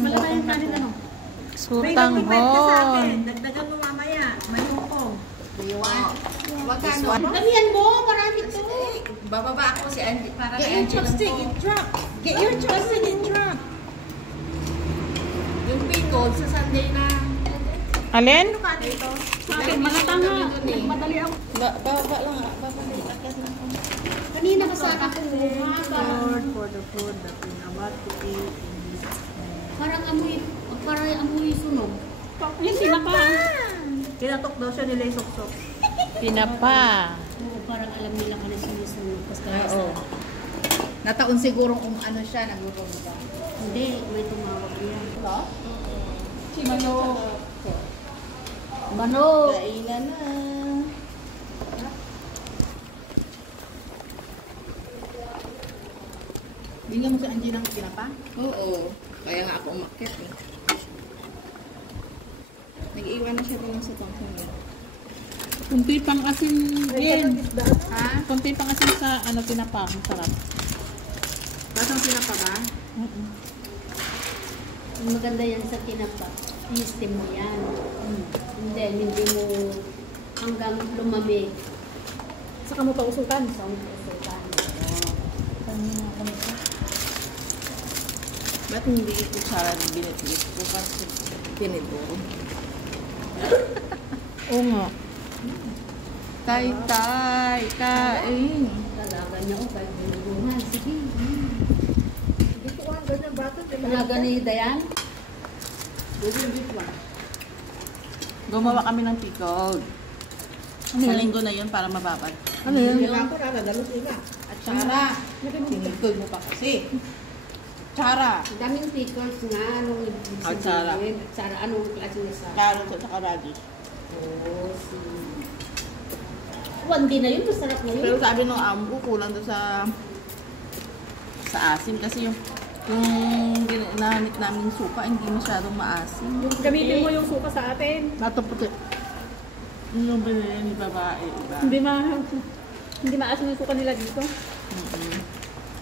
Malaki yung kanin ano? Sutang May ka sa hon. akin. Dagdagan mo mamaya. Mayroon. Magkano? Damihan mo, marami to. Bababa ako si Angie para Get kay your Angie lang chopstick to. and drop. Get your chopstick and drop. Yung pickled sa Sunday na. Alin? Ito. Akin, malatanga. Nagmadali ako. Baba lang. Bababa. Akas na ako. Kanina ka sa akin humaba. For the food that we about to eat. Parang amoy sunog. Yung sinapa. Kinatok daw siya nila yung sok-sok. Pinapa. Oo, parang alam nila ka na sinusunog. Oo. Nataon siguro kung ano siya, nagurong ba? Hindi, may tumawag yan. Si Manok. Manok! Kainan na. Bigyan mo si Angie ng pinapa? Oo. Kaya nga ako umakyat eh. Nag-iwan na siya doon sa tongkong niya. Kunti pang asin yan. Ha? Kunti pang asin sa ano tinapa. Masarap. Basang pinapa ba? Ang maganda yan sa tinapa. I-steam mo yan. And then, hindi mo hanggang lumamig. Saka mo pausukan. Sa usukan. Ba't hindi kutsara ng binitbit ko? Kasi tinidoro. Oo nga. Tay, kain. Talaga niya o, kahit binulungan. Sige. Dito ka, ganyan bato. Talaga ni Dayan? Gumawa kami ng pickled. Sa linggo na yun para mababad. Ano yun? At tsara. Tinigod mo pa kasi. Tsara. Ang daming pickles nga. Anong ibig At tsara. sabihin? Tsara. Anong klase na sa? Carrot at saka radish. Oo, si... Wandi na yun. Masarap na Pero yun. sabi nung amo ko, kulang doon sa asim kasi yung ginamit namin yung suka, hindi masyadong maasim. Gamitin mo yung suka sa atin. Bato puti. Yung binili ni babae, iba. Hindi maasim yung suka nila dito.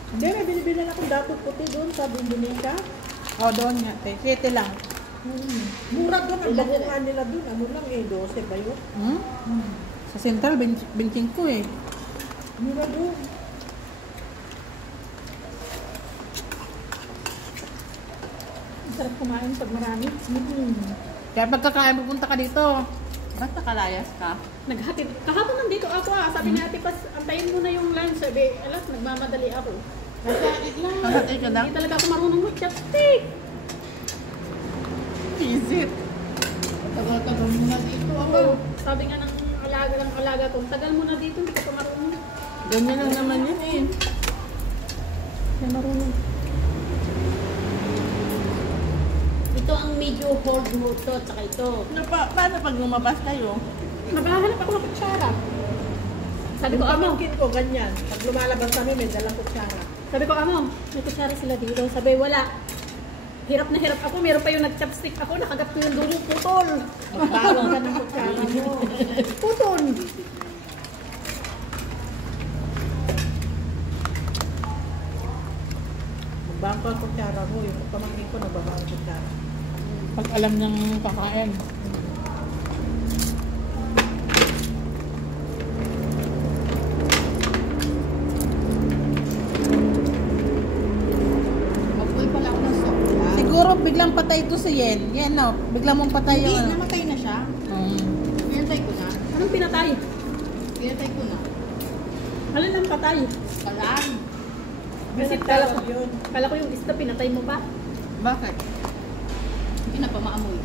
Hindi, may binibili na akong dapat puti doon sa Bindonesia. O, doon nga. 7 lang. Mura doon, ang bagungan nila doon. Ano lang eh, 12 ba yun? Sa Central, 25 eh. Mura doon. Ang sarap kumain pag marami. Kaya pagkakain, pupunta ka dito. Ba't nakalayas ka? Naghatid. Kahapon nandito ako Sabi ni Ate Pas, antayin mo na yung lunch. Sabi, alas, nagmamadali ako. Nakatay ka lang? Hindi talaga ako marunong mag-chopstick. Visit. Tagal-tagal mo na dito. Oo. Sabi nga ng alaga ko, tagal mo na dito, hindi ka pa marunong. Ganyan lang naman yun eh. Hindi marunong. Ito ang medyo hold mo to, tsaka ito. Paano pag lumabas kayo? Naghahanap ako ng kutsara. Sabi ko, amo. Pamangkin ko, ganyan. Pag lumalabas kami, may dalang kutsara. Sabi ko, amo, may kutsara sila dito. Sabi, wala. Hirap na hirap ako. Meron pa yung nag-chopstick ako. Nakagat ko yung dulo. Putol. Magbalong ka ng kutsara mo. Putol. Magbangko ang kutsara mo. Yung pamangkin ko, nagbabang ang kutsara. Pag alam niyang kakain. Mag-uwi pala ako ng sopa. Siguro biglang patay to si Yen. Yan no, biglang mong patay yung Hindi, ano. namatay na siya. Pinatay ko na. Anong pinatay? Pinatay ko na. Alin ang patay? Kalaan. Kasi kala ko yung isda pinatay mo pa. Bakit? Hindi na pa maamoy.